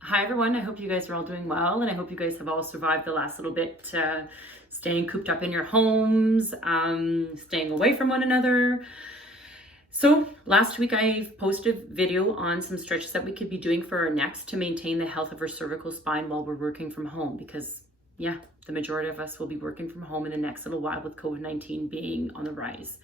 Hi everyone, I hope you guys are all doing well, and I hope you guys have all survived the last little bit staying cooped up in your homes, staying away from one another. So last week I posted a video on some stretches that we could be doing for our necks to maintain the health of our cervical spine while we're working from home, because the majority of us will be working from home in the next little while with COVID-19 being on the rise.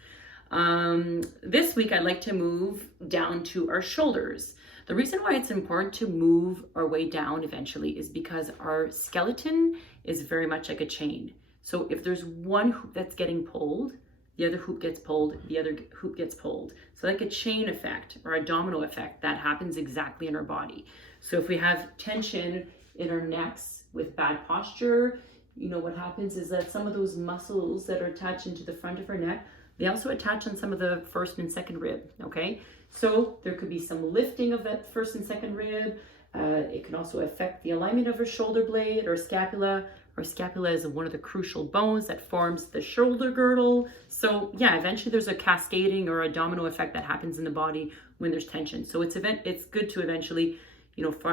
This week I'd like to move down to our shoulders. The reason why it's important to move our way down eventually is because our skeleton is very much like a chain. So if there's one hoop that's getting pulled, the other hoop gets pulled, the other hoop gets pulled. So like a chain effect or a domino effect that happens exactly in our body. So if we have tension in our necks with bad posture, what happens is that some of those muscles that are attached into the front of our neck, they also attach on some of the first and second rib, okay? So there could be some lifting of that first and second rib. It can also affect the alignment of our shoulder blade or scapula. Our scapula is one of the crucial bones that forms the shoulder girdle. So eventually there's a cascading or a domino effect that happens in the body when there's tension. So it's good to eventually,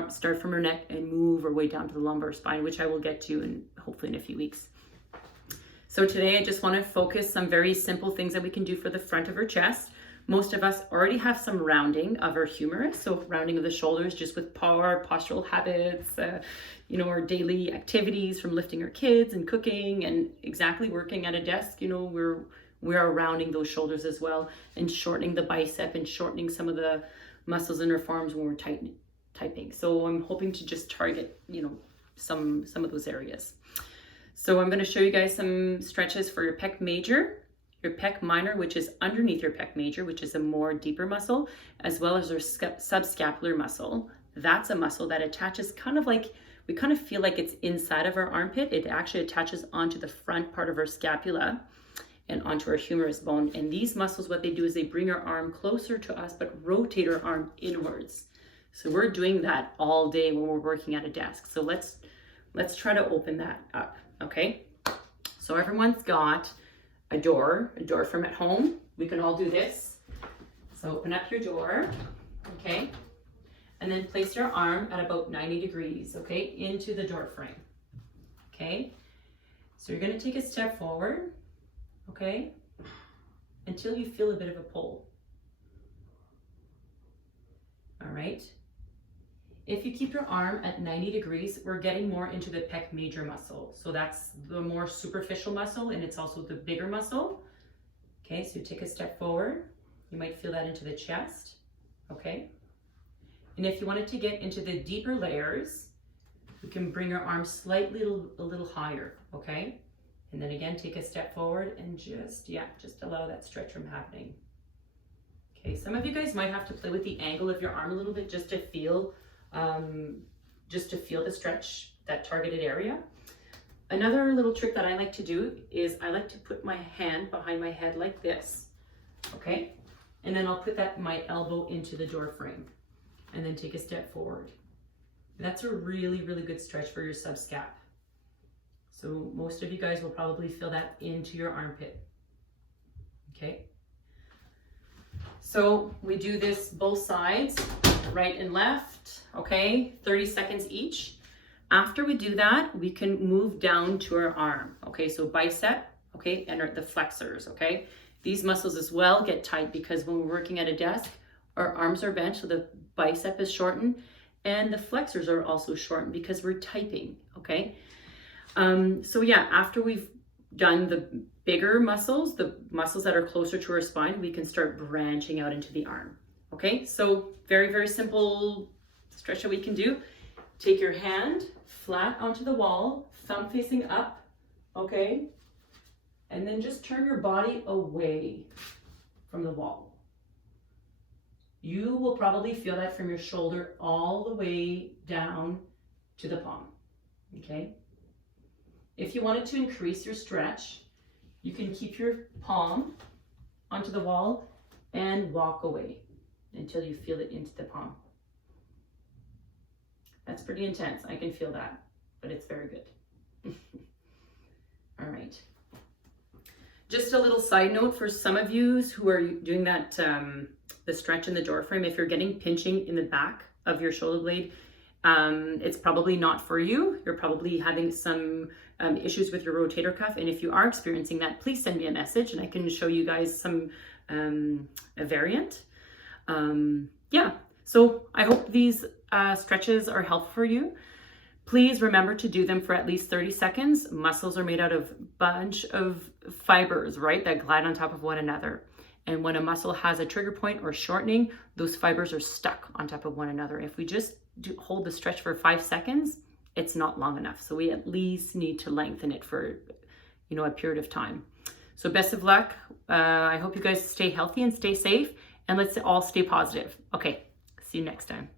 start from our neck and move our way down to the lumbar spine, which I will get to in hopefully in a few weeks. So today I just want to focus some very simple things that we can do for the front of our chest. Most of us already have some rounding of our humerus, so rounding of the shoulders just with postural habits, our daily activities from lifting our kids and cooking and exactly working at a desk. We are rounding those shoulders as well and shortening the bicep and shortening some of the muscles in our forearms when we're typing. So I'm hoping to just target, some of those areas. So I'm going to show you guys some stretches for your pec major, your pec minor, which is underneath your pec major, which is a more deeper muscle, as well as our subscapular muscle. That's a muscle that attaches we kind of feel like it's inside of our armpit. It actually attaches onto the front part of our scapula and onto our humerus bone. And these muscles, what they do is they bring our arm closer to us, but rotate our arm inwards. So we're doing that all day when we're working at a desk. So let's try to open that up. Okay, so everyone's got a door from at home. We can all do this. So open up your door, okay, and then place your arm at about 90 degrees, okay, into the door frame, okay. So you're going to take a step forward, okay, until you feel a bit of a pull. All right. If you keep your arm at 90 degrees, we're getting more into the pec major muscle. So that's the more superficial muscle, and it's also the bigger muscle. Okay, so you take a step forward. You might feel that into the chest, okay? And if you wanted to get into the deeper layers, you can bring your arm slightly a little higher, okay? And then again, take a step forward and just allow that stretch from happening. Okay, some of you guys might have to play with the angle of your arm a little bit just to feel the stretch, that targeted area. Another little trick that I like to do is I like to put my hand behind my head like this, okay? And then I'll put my elbow into the door frame and then take a step forward. That's a really, really good stretch for your subscap. So most of you guys will probably feel that into your armpit, okay? So we do this both sides, right and left, okay, 30 seconds each. After we do that, we can move down to our arm, okay, so bicep, okay, and the flexors, okay. These muscles as well get tight because when we're working at a desk, our arms are bent, so the bicep is shortened, and the flexors are also shortened because we're typing, okay. After we've done the bigger muscles, the muscles that are closer to our spine, we can start branching out into the arm. Okay, so very, very simple stretch that we can do. Take your hand flat onto the wall, thumb facing up, okay? And then just turn your body away from the wall. You will probably feel that from your shoulder all the way down to the palm, okay? If you wanted to increase your stretch, you can keep your palm onto the wall and walk away until you feel it into the palm. That's pretty intense. I can feel that, but it's very good. All right. Just a little side note for some of you who are doing that, the stretch in the door frame, if you're getting pinching in the back of your shoulder blade, It's probably not for you. You're probably having some issues with your rotator cuff. And if you are experiencing that, please send me a message and I can show you guys some a variant. Yeah, so I hope these stretches are helpful for you. Please remember to do them for at least 30 seconds. Muscles are made out of a bunch of fibers, right, that glide on top of one another. And when a muscle has a trigger point or shortening, those fibers are stuck on top of one another. If we just hold the stretch for 5 seconds, it's not long enough. So we at least need to lengthen it for, a period of time. So best of luck. I hope you guys stay healthy and stay safe, and let's all stay positive. Okay, see you next time.